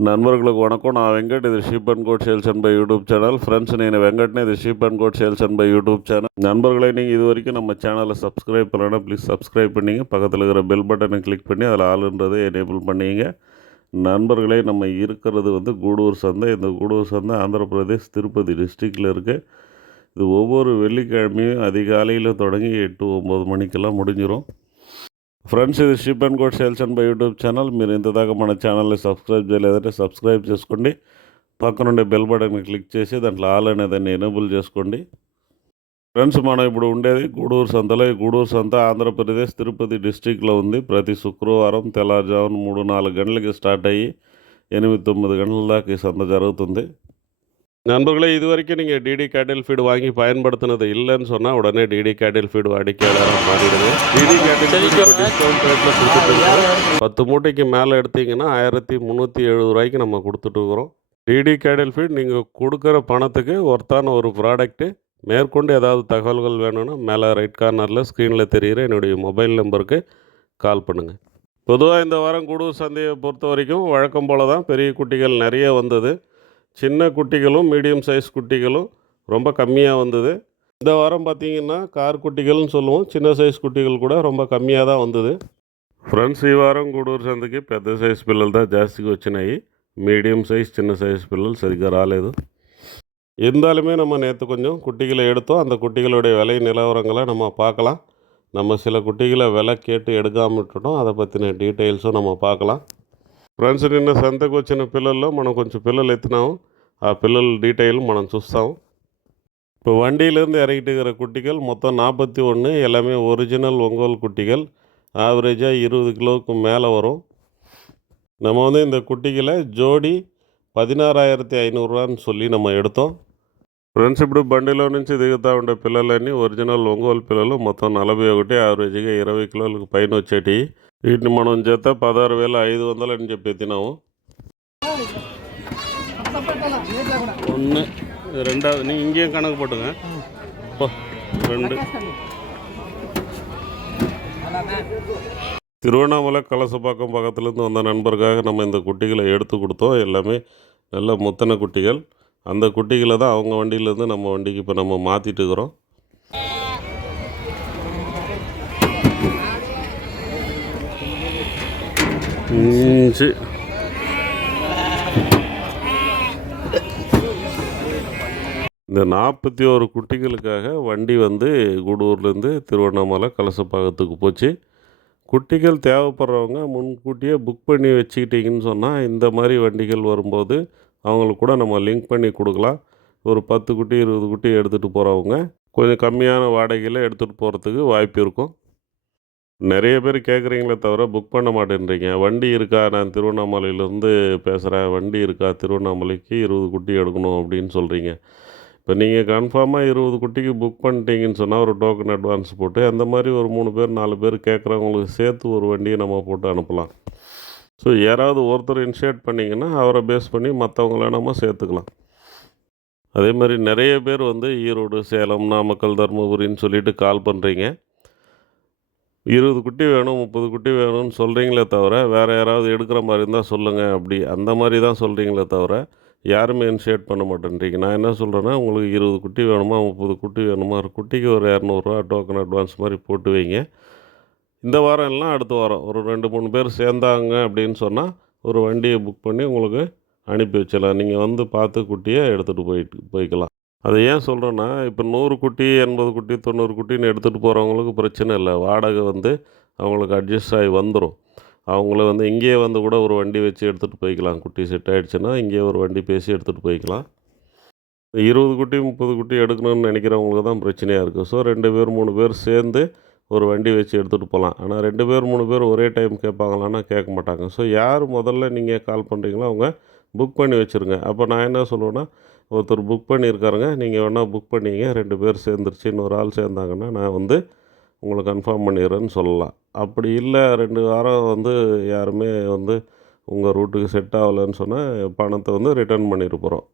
నన్బర్గులకు వణకం నా వెంకట్ ఇది sheep and goat sales and buy YouTube channel friends నేను வெங்கட்னே இது sheep and goat sales and buy YouTube channel நண்பர்களே நீங்கள் இது வரைக்கும் நம்ம சேனலை சப்ஸ்கிரைப் பண்ணலன்னா ப்ளீஸ் சப்ஸ்கிரைப் பண்ணிங்க பக்கத்தில் இருக்கிற பெல் பட்டனை கிளிக் பண்ணி அதில் ஆளுன்றதை எனேபிள் பண்ணிங்க நண்பர்களே நம்ம இருக்கிறது வந்து கூடூர் சந்தை இந்த கூடூர் சந்தை ஆந்திர பிரதேஷ் திருப்பதி டிஸ்ட்ரிக்டில் இருக்குது இது ஒவ்வொரு வெள்ளிக்கிழமையும் அதிகாலையில் தொடங்கி எட்டு ஒம்பது மணிக்கெல்லாம் முடிஞ்சிடும் ఫ్రెండ్స్ ఇది sheep and goat sales and buy YouTube channel. మీరు ఇంతదాకా మన ఛానల్ని సబ్స్క్రైబ్ చేయలేదంటే సబ్స్క్రైబ్ చేసుకోండి. పక్కనుండే బెల్ బటన్ క్లిక్ చేసి దాంట్లో ఆల్ అనేదాన్ని ఎనేబుల్ చేసుకోండి. ఫ్రెండ్స్ మనం ఇప్పుడు ఉండేది గూడూరు సంతలో. ఈ గూడూరు సంత ఆంధ్రప్రదేశ్ తిరుపతి డిస్టిక్లో ఉంది. ప్రతి శుక్రవారం తెల్లవారుజామున మూడు నాలుగు గంటలకి స్టార్ట్ అయ్యి ఎనిమిది తొమ్మిది గంటల దాకా ఈ సంత జరుగుతుంది. நண்பர்களே இது வரைக்கும் நீங்கள் டிடி கேட்டில் ஃபீடு வாங்கி பயன்படுத்தினது இல்லைன்னு சொன்னால் உடனே டிடி கேட்டில் ஃபீடு வாடிக்கையாளராக மாறிடுது. டிடி கேட்டில் டிஸ்கவுண்ட் ரேட்டில் கொடுத்துட்டு பத்து மூட்டைக்கு மேலே எடுத்தீங்கன்னா ஆயிரத்தி முந்நூற்றி எழுபது ரூபாய்க்கு நம்ம கொடுத்துட்டு இருக்கிறோம். டிடி கேட்டில் ஃபீட் நீங்கள் கொடுக்குற பணத்துக்கு ஒர்த்தான ஒரு ப்ராடக்ட்டு மேற்கொண்டு ஏதாவது தகவல்கள் வேணும்னா மேலே ரைட் கார்னரில் ஸ்க்ரீனில் தெரிகிற என்னுடைய மொபைல் நம்பருக்கு கால் பண்ணுங்கள் பொதுவாக இந்த வாரம் கூடூர் சந்தையை பொறுத்த வரைக்கும் வழக்கம் போல தான் பெரிய குட்டிகள் நிறைய வந்தது. சின்ன குட்டிகளும் மீடியம் சைஸ் குட்டிகளும் ரொம்ப கம்மியாக வந்தது. இந்த வாரம் பார்த்திங்கன்னா கார் குட்டிகள்னு சொல்லுவோம். சின்ன சைஸ் குட்டிகள் கூட ரொம்ப கம்மியாக தான் வந்தது. ஃப்ரெண்ட்ஸ் ఈ వారం గూడూరు సంతకి పెద్ద సైజ్ పిల్లలు దా జాస్తిగా వచ్చినాయి மீடியம் சைஸ் சின்ன சைஸ் పిల్లలు సరిగ్గా ராலேது இருந்தாலுமே நம்ம நேற்று கொஞ்சம் குட்டிகளை எடுத்தோம். அந்த குட்டிகளுடைய விலை நிலவரங்களை நம்ம பார்க்கலாம். நம்ம சில குட்டிகளை விலை கேட்டு எடுக்காமல் விட்டுட்டோம். அதை பற்றின டீட்டெயில்ஸும் நம்ம பார்க்கலாம். ఫ్రెండ్స్ నిన్న సంతకు వచ్చిన పిల్లల్లో మనం కొంచెం పిల్లలు ఎత్తినాము ఆ పిల్లల డీటెయిల్ మనం చూస్తాం இப்போ வண்டியிலேருந்து இறக்கிட்டு இருக்கிற குட்டிகள் மொத்தம் நாற்பத்தி ஒன்று எல்லாமே ஒரிஜினல் ஒங்கோல் குட்டிகள். ஆவரேஜாக இருபது கிலோவுக்கு மேலே வரும். நம்ம வந்து இந்த குட்டிகளை ஜோடி பதினாறாயிரத்தி ஐநூறுரூவான்னு சொல்லி நம்ம எடுத்தோம். ఫ్రెండ్స్ ఇప్పుడు బండిలో నుంచి దిగుతూ ఉండే పిల్లలన్నీ ఒరిజినల్ ఒంగోలు పిల్లలు మొత్తం నలభై ఒకటి యావరేజ్గా ఇరవై కిలోలకు పైన వచ్చేటి వీటిని మనం జత పదహారు వేల ఐదు వందలు అని చెప్పి ఎత్తినాము ஒன்று ரெண்டாவது நீங்கள் இங்கேயும் கணக்கு போட்டுங்க இப்போ ரெண்டு திருவண்ணாமலை கலசப்பாக்கம் பக்கத்துலேருந்து வந்த நண்பருக்காக நம்ம இந்த குட்டிகளை எடுத்து கொடுத்தோம் எல்லாமே நல்ல முத்தன குட்டிகள் அந்த குட்டிகளை தான் அவங்க வண்டியிலேருந்து நம்ம வண்டிக்கு இப்போ நம்ம மாற்றிட்டு இருக்கிறோம். சரி இந்த நாற்பத்தி ஒரு குட்டிகளுக்காக வண்டி வந்து கூடூர்லேருந்து திருவண்ணாமலை கலசப்பாக்கத்துக்கு போச்சு. குட்டிகள் தேவைப்படுறவங்க முன்கூட்டியே புக் பண்ணி வச்சுக்கிட்டிங்கன்னு சொன்னால் இந்த மாதிரி வண்டிகள் வரும்போது அவங்களுக்கு கூட நம்ம லிங்க் பண்ணி கொடுக்கலாம். ஒரு பத்து குட்டி இருபது குட்டி எடுத்துகிட்டு போகிறவங்க கொஞ்சம் கம்மியான வாடகையில் எடுத்துகிட்டு போகிறதுக்கு வாய்ப்பு இருக்கும். நிறைய பேர் கேட்குறீங்களே தவிர புக் பண்ண மாட்டேன்றீங்க. வண்டி இருக்கா? நான் திருவண்ணாமலையிலேருந்து பேசுகிறேன் வண்டி இருக்கா? திருவண்ணாமலைக்கு இருபது குட்டி எடுக்கணும் அப்படின்னு சொல்கிறீங்க இப்போ நீங்கள் கன்ஃபார்மாக இருபது குட்டிக்கு புக் பண்ணிட்டீங்கன்னு சொன்னால் ஒரு டோக்கன் அட்வான்ஸ் போட்டு அந்த மாதிரி ஒரு மூணு பேர் நாலு பேர் கேட்குறவங்களுக்கு சேர்த்து ஒரு வண்டியை நம்ம போட்டு அனுப்பலாம். ஸோ யாராவது ஒருத்தர் இனிஷியேட் பண்ணிங்கன்னா அவரை பேஸ் பண்ணி மற்றவங்கள நம்ம சேர்த்துக்கலாம். அதே மாதிரி நிறைய பேர் வந்து ஈரோடு சேலம் நாமக்கல் தருமபுரின்னு சொல்லிட்டு கால் பண்ணுறீங்க இருபது குட்டி வேணும் முப்பது குட்டி வேணும்னு சொல்கிறீங்களே தவிர வேறு யாராவது எடுக்கிற மாதிரி இருந்தால் சொல்லுங்கள் அப்படி அந்த மாதிரி தான் சொல்கிறீங்களே தவிர யாருமே இனிஷியேட் பண்ண மாட்டேன்றீங்க. நான் என்ன சொல்கிறேன்னா உங்களுக்கு இருபது குட்டி வேணுமா முப்பது குட்டி வேணுமா ஒரு குட்டிக்கு ஒரு இரநூறுவா டோக்கன் அட்வான்ஸ் மாதிரி போட்டு வைங்க. இந்த வாரம் இல்லைனா அடுத்த வாரம். ஒரு ரெண்டு மூணு பேர் சேர்ந்தாங்க அப்படின்னு சொன்னால் ஒரு வண்டியை புக் பண்ணி உங்களுக்கு அனுப்பி வச்சிடலாம். நீங்கள் வந்து பார்த்து குட்டியை எடுத்துகிட்டு போயிட்டு போய்க்கலாம். அதை ஏன் சொல்கிறேன்னா இப்போ நூறு குட்டி எண்பது குட்டி தொண்ணூறு குட்டின்னு எடுத்துகிட்டு போகிறவங்களுக்கு பிரச்சனை இல்லை. வாடகை வந்து அவங்களுக்கு அட்ஜஸ்ட் ஆகி வந்துடும் அவங்கள வந்து இங்கேயே வந்து கூட ஒரு வண்டி வச்சு எடுத்துகிட்டு போய்க்கலாம். குட்டி செட் ஆகிடுச்சுன்னா இங்கேயே ஒரு வண்டி பேசி எடுத்துகிட்டு போய்க்கலாம். இருபது குட்டி முப்பது குட்டி எடுக்கணும்னு நினைக்கிறவங்களுக்கு தான் பிரச்சனையாக இருக்குது ஸோ ரெண்டு பேர் மூணு பேர் சேர்ந்து ஒரு வண்டி வச்சு எடுத்துகிட்டு போகலாம். ஆனால் ரெண்டு பேர் மூணு பேர் ஒரே டைம் கேட்பாங்களான்னா கேட்க மாட்டாங்க. ஸோ யார் முதல்ல நீங்கள் கால் பண்ணுறீங்களோ அவங்க புக் பண்ணி வச்சுருங்க. அப்போ நான் என்ன சொல்லுவேன்னா ஒருத்தர் புக் பண்ணியிருக்காருங்க. நீங்கள் வேணால் புக் பண்ணிங்க. ரெண்டு பேர் சேர்ந்துருச்சு. இன்னொரு ஆள் சேர்ந்தாங்கன்னா நான் வந்து உங்களை கன்ஃபார்ம் பண்ணிடுறேன்னு சொல்லலாம். அப்படி இல்லை ரெண்டு வாரம் வந்து யாருமே வந்து உங்கள் ரூட்டுக்கு செட் ஆகலைன்னு சொன்னால் பணத்தை வந்து ரிட்டர்ன் பண்ணிட்டு போகிறோம்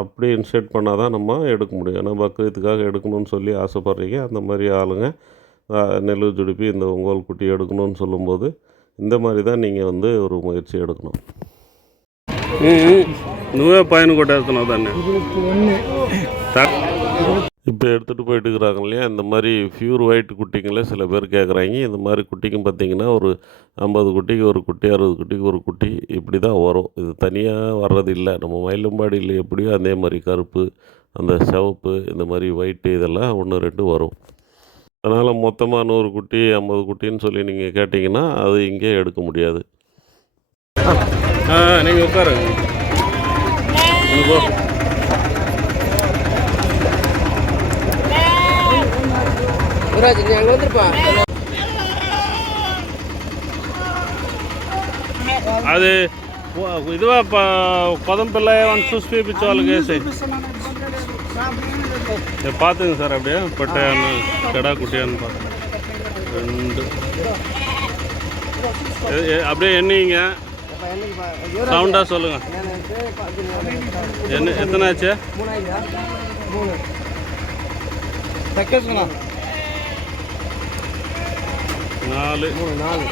அப்படி இன்ஸ்டேட் பண்ணால் தான் நம்ம எடுக்க முடியும். ஏன்னா பக்ரீத்துக்காக எடுக்கணும்னு சொல்லி ஆசைப்பட்றீங்க. அந்த மாதிரி ஆளுங்க நெல்லூர் ஜுடிப்பி இந்த ஒங்கோல் குட்டி எடுக்கணும்னு சொல்லும்போது இந்த மாதிரி தான் நீங்கள் வந்து ஒரு முயற்சி எடுக்கணும் ఉమ్, నువ్వే పైన కొట్టేస్తున్నావు దాన్ని త- இப்போ எடுத்துகிட்டு போயிட்டு இருக்கிறாங்க இல்லையா இந்த மாதிரி ஃபியூர் ஒயிட் குட்டிங்களே சில பேர் கேட்குறாங்க இந்த மாதிரி குட்டிங்க பார்த்தீங்கன்னா ஒரு ஐம்பது குட்டிக்கு ஒரு குட்டி அறுபது குட்டிக்கு ஒரு குட்டி இப்படி தான் வரும் இது தனியாக வர்றது இல்லை நம்ம மயிலம்பாடியில் எப்படியோ அதே மாதிரி கருப்பு அந்த சிவப்பு இந்த மாதிரி ஒயிட்டு இதெல்லாம் ஒன்று ரெண்டு வரும் அதனால் மொத்தமாக நூறு குட்டி ஐம்பது குட்டின்னு சொல்லி நீங்கள் கேட்டிங்கன்னா அது இங்கே எடுக்க முடியாது ஆ நீங்கள் உட்காருங்க இங்க போ யுவராஜ் நீ அங்கே வந்துருப்பா అది ఇదివా కొదం పిల్ల ఏమన్నా చూసి చూపించే వాళ్ళకి వేసి பார்த்துங்க சார் அப்படியே பட்டையான கெடா குட்டியான்னு பார்த்து ரெண்டு. அப்படியே எண்ணிங்க. சவுண்டாக சொல்லுங்க. என்ன எத்தனை ஆச்சு? நாலு நாலு.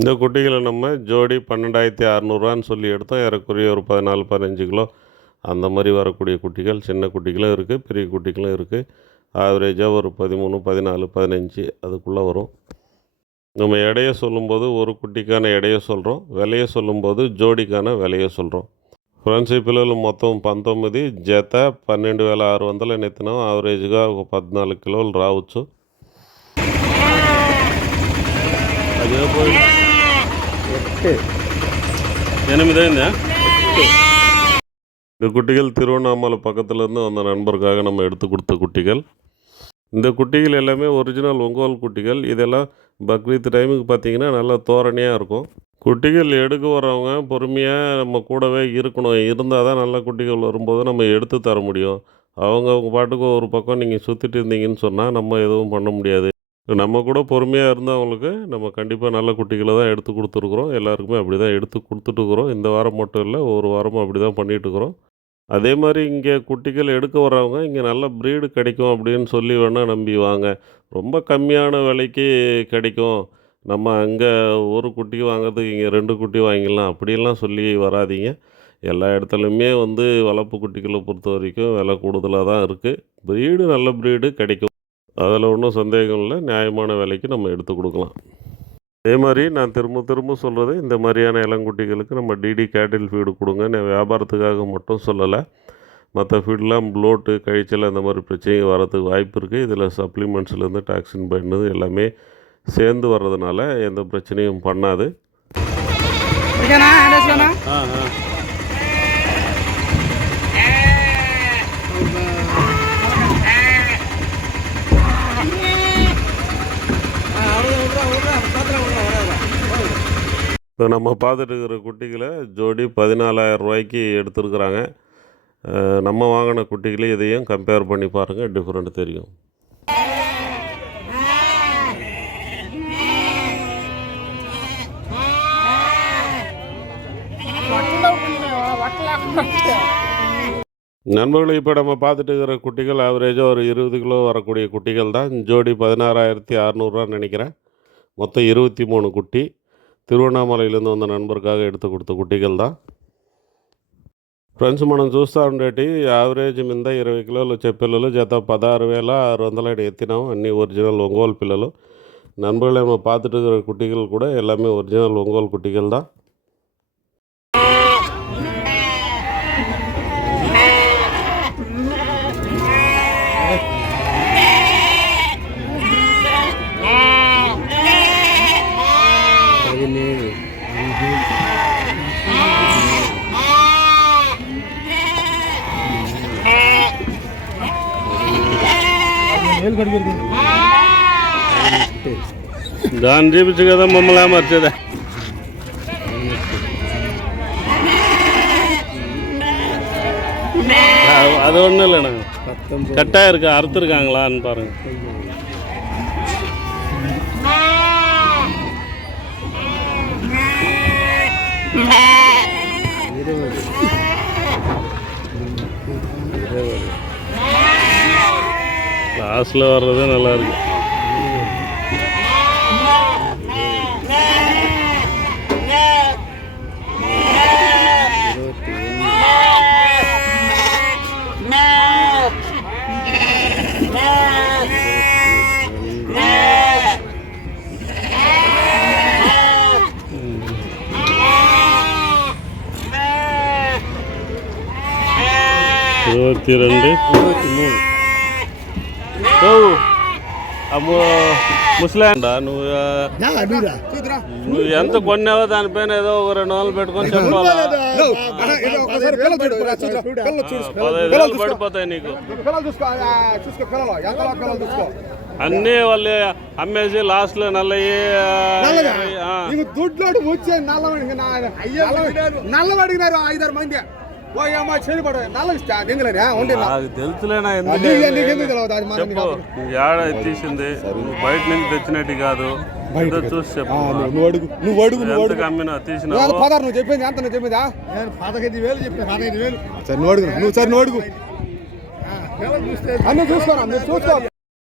இந்த குட்டிகளை நம்ம ஜோடி பன்னெண்டாயிரத்தி அறநூறுவான்னு சொல்லி எடுத்தோம். ஏறக்குறைய ஒரு பதினாலு பதினஞ்சு கிலோ. அந்த மாதிரி வரக்கூடிய குட்டிகள் சின்ன குட்டிகளும் இருக்குது பெரிய குட்டிகளும் இருக்குது ஆவரேஜாக ஒரு பதிமூணு பதினாலு பதினஞ்சு அதுக்குள்ளே வரும். நம்ம எடையை சொல்லும்போது ஒரு குட்டிக்கான எடையை சொல்கிறோம் விலையை சொல்லும்போது ஜோடிக்கான விலையை சொல்கிறோம் ఫ్రెండ్స్ ఈ పిల్లలు మొత్తం పంతొమ్మిది జత పన్నెండు వేల ఆరు వందల నెత్తినం యావరేజ్గా ఒక పద్నాలుగు కిలోలు రావచ్చు అదే పోయి இந்த குட்டிகள் திருவண்ணாமலை பக்கத்துலேருந்து வந்த நண்பருக்காக நம்ம எடுத்து கொடுத்த குட்டிகள். இந்த குட்டிகள் எல்லாமே ஒரிஜினல் ஒங்கோல் குட்டிகள். இதெல்லாம் பக்ரீத் டைமுக்கு பார்த்தீங்கன்னா நல்லா தோரணையாக இருக்கும். குட்டிகள் எடுக்க வரவங்க பொறுமையாக நம்ம கூடவே இருக்கணும். இருந்தால் தான் நல்ல குட்டிகள் வரும்போது நம்ம எடுத்து தர முடியும். அவங்க அவங்க பாட்டுக்கு ஒரு பக்கம் நீங்கள் சுற்றிட்டு இருந்தீங்கன்னு சொன்னால் நம்ம எதுவும் பண்ண முடியாது. நம்ம கூட பொறுமையாக இருந்தவங்களுக்கு நம்ம கண்டிப்பாக நல்ல குட்டிகளை தான் எடுத்து கொடுத்துருக்குறோம். எல்லாருக்குமே அப்படி தான் எடுத்து கொடுத்துட்டுருக்குறோம் இந்த வாரம் மட்டும் இல்லை ஒரு வாரமும் அப்படி தான் பண்ணிகிட்ருக்குறோம் அதே மாதிரி இங்கே குட்டிகள் எடுக்க வர்றவங்க இங்கே நல்ல ப்ரீடு கிடைக்கும் அப்படின்னு சொல்லி வேணால் நம்பி வாங்க. ரொம்ப கம்மியான விலைக்கு கிடைக்கும். நம்ம அங்கே ஒரு குட்டி வாங்குறதுக்கு இங்கே ரெண்டு குட்டி வாங்கிடலாம் அப்படிலாம் சொல்லி வராதீங்க. எல்லா இடத்துலையுமே வந்து வளர்ப்பு குட்டிகளை பொறுத்த வரைக்கும் விலை கூடுதலாக தான் இருக்குது ப்ரீடு நல்ல ப்ரீடு கிடைக்கும். அதில் ஒன்றும் சந்தேகம் இல்லை. நியாயமான விலைக்கு நம்ம எடுத்து கொடுக்கலாம். அதே மாதிரி நான் திரும்ப திரும்ப சொல்கிறது இந்த மாதிரியான இளங்குட்டிகளுக்கு நம்ம டிடி கேட்டில் ஃபீடு கொடுங்க. நான் வியாபாரத்துக்காக மட்டும் சொல்லலை. மற்ற ஃபீட்லாம் ப்ளோட்டு கழிச்சல் அந்த மாதிரி பிரச்சனைகள் வரதுக்கு வாய்ப்பு இருக்குது இதில் சப்ளிமெண்ட்ஸ்லேருந்து டாக்ஸின் பண்ணது எல்லாமே சேர்ந்து வர்றதுனால எந்த பிரச்சனையும் பண்ணாது. ஓகேண்ணா ஆண்டர்ஸ்ண்ணா இப்போ நம்ம பார்த்துட்டு இருக்கிற குட்டிகளை ஜோடி பதினாலாயிரம் ரூபாய்க்கு எடுத்துருக்குறாங்க. நம்ம வாங்கின குட்டிகளே இதையும் கம்பேர் பண்ணி பாருங்கள் டிஃப்ரெண்ட் தெரியும். நண்பர்களை இப்போ நம்ம பார்த்துட்டு இருக்கிற குட்டிகள் ஆவரேஜாக ஒரு இருபது கிலோ வரக்கூடிய குட்டிகள் தான். ஜோடி பதினாறாயிரத்தி அறநூறுவான்னு நினைக்கிறேன். மொத்தம் இருபத்தி மூணு குட்டி. తిరువண்ணామలైலேருந்து వంద நண்பருக்காக எடுத்து கொடுத்த కుట్టికల్ దా ఫ్రెండ్స్ మనం చూస్తూ ఉండేటి యావరేజ్ మీద ఇరవై కిలోలు వచ్చే పిల్లలు జత పదహారు వేల ఆరు వందలని ఎత్తినాం. అన్ని ఒరిజినల్ ఒంగోలు పిల్లలు. நண்பர்களே நம்ம பார்த்துட்டு இருக்கிற குட்டிகள் கூட எல்லாமே ஒரிஜினல் ஒங்கோல் குட்டிகள் தான் దాన్ని చూపించు కదా మమ్మల్ని ఏమర్చేదా அது ஒன்றும் இல்லைண்ணா பத்தொம்பது கட்டாக இருக்கா அறுத்துருக்காங்களான்னு பாருங்க இருபது லாஸ்ட்டில் வர்றது நல்லா நல்லாயிருக்கு இருபத்தி ரெண்டு. இருபத்தி மூணு. ముసలాండా నువ్వు ఎంత కొన్నావో దానిపైన ఏదో ఒక రెండు వందలు పెట్టుకొని చెప్పాలా? పదహైదు వేలు పడిపోతాయి నీకు. అన్నీ వాళ్ళు అమ్మేసి లాస్ట్లో నల్లయ్యి దుడ్లోడు వచ్చే నల్లవాడిగినారు ఐదారు మంది. ఓ అమ్మ చెడిపడు నల్ల ఇష్టా దింగలేరా ఉండే నాకు తెలుసులేనా ఎందుకు నీకెందుకు తెలియదు అది మన చెప్పు నువ్వు ఏడ తీసింది నువ్వు బయట నుంచి తెచ్చినట్టు కాదు ఏదో చూసి చెప్పు నువ్వు అడుగు నువ్వు అడుగు నువ్వు ఎంతకు అమ్మినా తీసినావు అడుగు పదహారు నువ్వు చెప్పింది ఎంత నువ్వు చెప్పిందా నేను పదహైదు వేలు చెప్పిన పదహైదు వేలు సరే నువ్వు అడుగు నువ్వు సరే నువ్వు అడుగు అన్నీ చూసుకోరా మీరు చూసుకో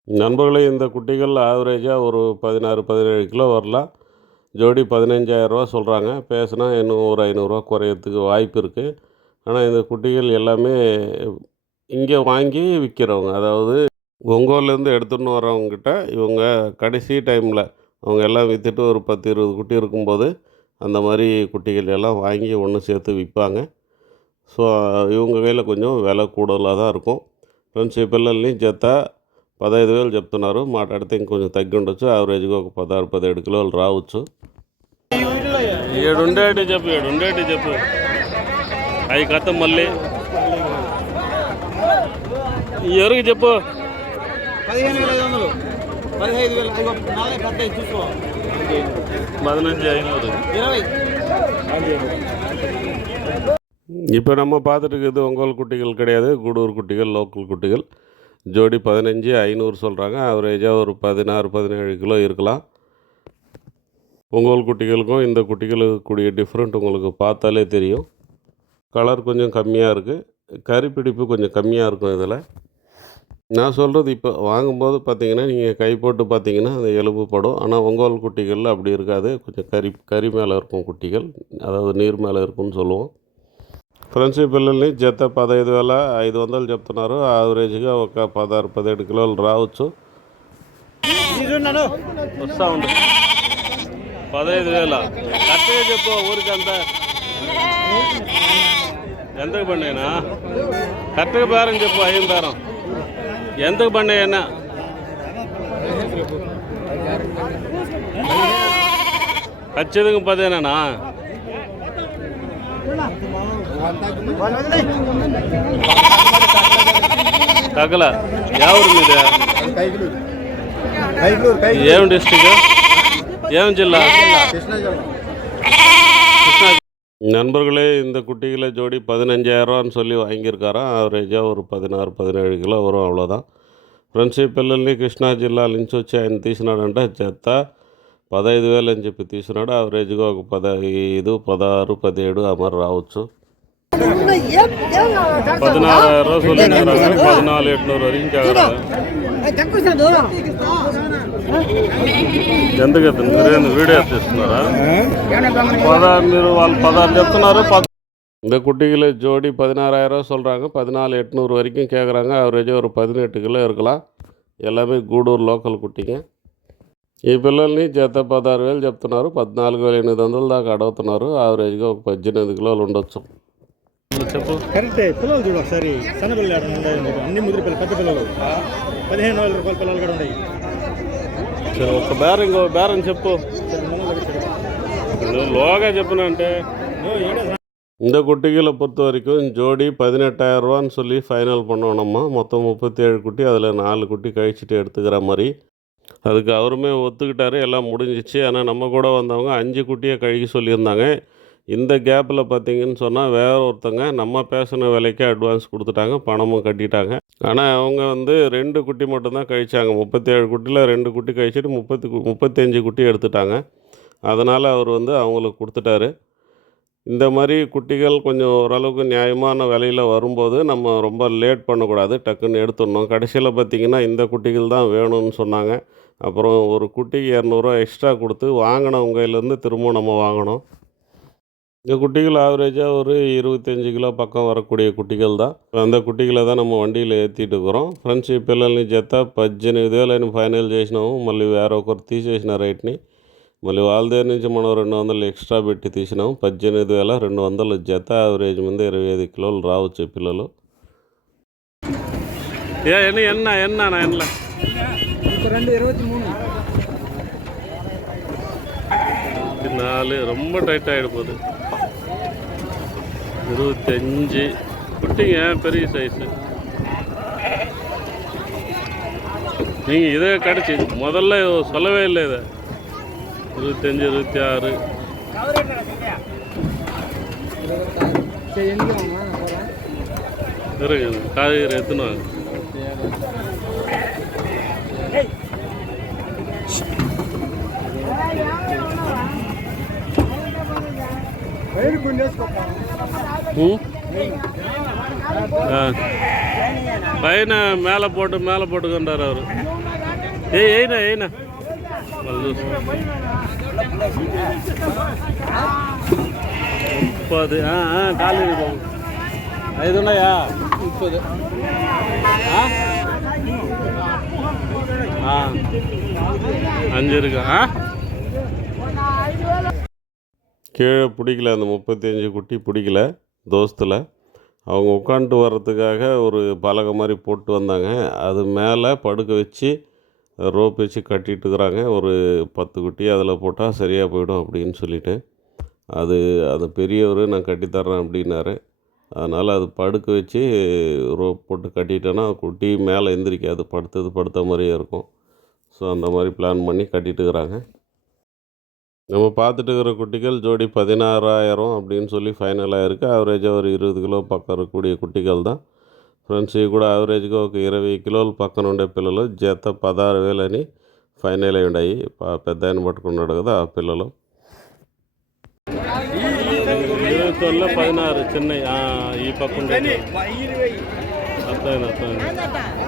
நண்பர்களே இந்த குட்டிகள் ஆவரேஜாக ஒரு பதினாறு பதினேழு கிலோ வரலாம் ஜோடி பதினஞ்சாயிரரூவா சொல்கிறாங்க பேசுனா இன்னும் ஒரு ஐநூறுரூவா குறையறதுக்கு வாய்ப்பு இருக்குது ஆனால் இந்த குட்டிகள் எல்லாமே இங்கே வாங்கி விற்கிறவங்க அதாவது ஒங்கோலேருந்து எடுத்துன்னு வரவங்கக்கிட்ட இவங்க கடைசி டைமில் அவங்க எல்லாம் விற்றுட்டு ஒரு பத்து இருபது குட்டி இருக்கும்போது அந்த மாதிரி குட்டிகள் எல்லாம் வாங்கி ஒன்று சேர்த்து விற்பாங்க ஸோ இவங்க கையில் கொஞ்சம் விலை கூடுதலாக தான் இருக்கும் ఫ్రెండ్స్ ఈ పిల్లల్ని జత வேலை వేలు చెప్తున్నారు మాట్లాడితే ఇంకొంచెం తగ్గి ఉండొచ్చు యావరేజ్గా ఒక పదహారు పదిహేడు కిలోలు రావచ్చు ఏడుండేటి చెప్పు ఏడుండేటి చెప్పు అవి కథ మళ్ళీ ఎవరికి చెప్పు పదిహేను వేల ఐదు వందలు పదిహైదు వేలు ఐదు నాలుగు పెద్ద చూసుకో పదినంచి ఐనూరు ఇరవై இப்போ நம்ம பார்த்துட்டு இருக்கிறது ஒங்கோல் குட்டிகள் கிடையாது கூடூர் குட்டிகள் லோக்கல் குட்டிகள் ஜோடி பதினஞ்சு ஐநூறு சொல்கிறாங்க ஆவரேஜாக ஒரு பதினாறு பதினேழு கிலோ இருக்கலாம் ஒங்கோல் குட்டிகளுக்கும் இந்த குட்டிகளுக்கு கூடிய டிஃப்ரெண்ட் உங்களுக்கு பார்த்தாலே தெரியும் கலர் கொஞ்சம் கம்மியாக இருக்குது கறிப்பிடிப்பு கொஞ்சம் கம்மியாக இருக்கும் இதில். நான் சொல்கிறது இப்போ வாங்கும்போது பார்த்தீங்கன்னா நீங்கள் கை போட்டு பார்த்தீங்கன்னா அது எலும்பு ஆனால் ஒங்கோல் குட்டிகளில் அப்படி இருக்காது. கொஞ்சம் கறி கறி மேலே இருக்கும் குட்டிகள். அதாவது நீர் மேலே இருக்கும்னு சொல்லுவோம். ஃப்ரெண்ட்ஷிப் ఈ పిల్లల్ని జత வேலை? వేల வந்தால் వందలు చెప్తున్నారు యావరేజ్గా ఒక పదహారు పదిహేడు కిలోలు రావచ్చు వస్తూ ఉండు పదహైదు ఎంతకు పండినా కరెక్ట్గా బేరం చెప్పు అయ్యం బేరం ఎంతకు పండినా ఖచ్చితంగా పదేనా తగల ఎవరు మీద ఏం డిస్టిక్ ఏం జిల్లా కృష్ణా நண்பர்களே இந்த குட்டிகளை ஜோடி பதினஞ்சாயிரரூவான்னு சொல்லி வாங்கியிருக்காராம் ஆவரேஜாக ஒரு பதினாறு பதினேழு கிலோ வரும் అవ్వదా ఫ్రెండ్స్ ఈ పిల్లల్ని కృష్ణా జిల్లా నుంచి వచ్చి ఆయన తీసినాడంటే చెత్త పదహైదు వేలు అని చెప్పి తీసినాడు యావరేజ్గా ఒక పదహైదు పదహారు పదిహేడు ఆ మరి రావచ్చు பதினாறாயிரம் ரூபா சொல்லிருக்காங்க பதினாலு எட்நூறு வரைக்கும் கேட்குறாங்க ఎందుకు ఎత్తుంది మీరు ఏంది వీడియో తీస్తున్నారా పదహారు మీరు వాళ్ళు పదహారు చెప్తున్నారు పద இந்த குட்டிகளை ஜோடி பதினாறாயிரம் சொல்கிறாங்க பதினாலு எட்நூறு வரைக்கும் கேட்குறாங்க ஆவரேஜாக ஒரு பதினெட்டு கிலோ இருக்கலாம் எல்லாமே గూడూరు లోకల్ కుట్టిగా ఈ పిల్లల్ని జత పదహారు వేలు చెప్తున్నారు పద్నాలుగు వేల ఎనిమిది వందల దాకా అడుగుతున్నారు యావరేజ్గా ఒక పద్దెనిమిది కిలోలు ఉండొచ్చు చెప్పు కరెక్టే పిల్లలు చూడు ఒకసారి సన్న పిల్లలు ఆడ ఉన్నాయి మీకు. అన్ని ముదిరి పిల్లలు పెద్ద పిల్లలు పదిహేను వేల రూపాయల పిల్లలు కూడా ఉన్నాయి సరే, ఒక బేరం ఇంకో బేరం చెప్పు నువ్వు లోగా చెప్పినంటే இந்த குட்டிகளை பொறுத்த வரைக்கும் ஜோடி பதினெட்டாயிரம் ரூபான்னு சொல்லி ஃபைனல் பண்ணோம்மா மொத்தம் முப்பத்தேழு குட்டி அதில் நாலு குட்டி கழிச்சிட்டு எடுத்துக்கிற மாதிரி அதுக்கு அவருமே ஒத்துக்கிட்டாரு எல்லாம் முடிஞ்சிச்சு ஆனால் நம்ம கூட வந்தவங்க அஞ்சு குட்டியை கழுகி சொல்லியிருந்தாங்க இந்த கேப்பில் பார்த்தீங்கன்னு சொன்னால் வேற ஒருத்தங்க நம்ம பேசின விலைக்கே அட்வான்ஸ் கொடுத்துட்டாங்க பணமும் கட்டிட்டாங்க. ஆனால் அவங்க வந்து ரெண்டு குட்டி மட்டும்தான் கழிச்சாங்க. முப்பத்தேழு குட்டியில் ரெண்டு குட்டி கழிச்சிட்டு முப்பத்தி கு- முப்பத்தஞ்சு குட்டி எடுத்துட்டாங்க. அதனால் அவர் வந்து அவங்களுக்கு கொடுத்துட்டாரு. இந்த மாதிரி குட்டிகள் கொஞ்சம் ஓரளவுக்கு நியாயமான விலையில் வரும்போது நம்ம ரொம்ப லேட் பண்ணக்கூடாது. டக்குன்னு எடுத்துடணும். கடைசியில் பார்த்திங்கன்னா இந்த குட்டிகள் தான் வேணும்னு சொன்னாங்க. அப்புறம் ஒரு குட்டிக்கு இரநூறுவா எக்ஸ்ட்ரா கொடுத்து வாங்கினவங்க கையிலேருந்து திரும்ப நம்ம வாங்கணும். இந்த குட்டிகள் ஆவரேஜாக ஒரு இருபத்தஞ்சி கிலோ பக்கம் வரக்கூடிய குட்டிகள் தான். அந்த కుట్టికలు అదా నమ్మ వండీలు ఎత్తిట్టుకురాం ఫ్రెండ్స్ ఈ పిల్లల్ని జత పద్దెనిమిది వేలని ఫైనల్ చేసినాము మళ్ళీ వేరొకరు తీసేసిన రేట్ని మళ్ళీ వాళ్ళ దగ్గర నుంచి మనం రెండు వందలు ఎక్స్ట్రా పెట్టి తీసినాము పద్దెనిమిది వేల రెండు వందలు జత యావరేజ్ మీద ఇరవై ఐదు కిలోలు రావచ్చు పిల్లలు ఎన్న ఎన్న ఎన్న ఎన్న ఇరవై நாலு ரொம்ப டைட்டாகிடு போகுது. இருபத்தஞ்சு. குட்டிங்க பெரிய சைஸு நீங்கள் இதே கிடச்சி முதல்ல சொல்லவே இல்லை இதை. இருபத்தஞ்சு இருபத்தி ஆறு. சரி வாங்க காய்கறி எத்தனை? வயிறு கொஞ்சம் வேసుకోப்பா ம் ஆ பையனை மேலே போட்டு மேலே போட்டுக்கொண்டார் அவர். ஏய் ஏய்ண்ணா ஏய்ண்ணா. நல்லது. முப்பது. ஆ ஆ காலையில் போகும் ஐதுண்ணாயா முப்பது. ஆ? ஆ. அஞ்சு இருக்கா? ஆ? கீழே பிடிக்கல அந்த முப்பத்தஞ்சு குட்டி பிடிக்கல தோஸ்தில். அவங்க உட்காந்துட்டு வர்றதுக்காக ஒரு பலகை மாதிரி போட்டு வந்தாங்க. அது மேலே படுக்க வச்சு ரோப் வச்சு கட்டிட்டு இருக்கிறாங்க. ஒரு பத்து குட்டி அதில் போட்டால் சரியாக போயிடும் அப்படின்னு சொல்லிட்டு. அது அது பெரியவர் நான் கட்டித்தர்றேன் அப்படின்னாரு. அதனால் அது படுக்க வச்சு ரோப் போட்டு கட்டிட்டேன்னா குட்டி மேலே எந்திரிக்காது. படுத்தது படுத்த மாதிரியே இருக்கும். ஸோ அந்த மாதிரி பிளான் பண்ணி கட்டிட்டு இருக்கிறாங்க. நம்ம பார்த்துட்டு இருக்கிற குட்டிகள் ஜோடி பதினாறாயிரம் அப்படின்னு சொல்லி ஃபைனலாக இருக்குது ఆవరేజ్గా ஒரு ఇరవై కిలో పక్కన இருக்கக்கூடிய కుట్టికలు தான் ఫ్రెండ్స్ ఇవి కూడా యావరేజ్గా ఒక ఇరవై కిలోల పక్కన ఉండే పిల్లలు జత పదహారు వేలని ఫైనల్ అయి ఉన్నాయి ప- పెద్ద ఆయన పట్టుకున్నాడు కదా ఆ పిల్లలు இருபத்தொன்னு பதினாறு சென்னை ஆ ఈ పక్క ఉండేది. అర్థమైంది అర్థమైంది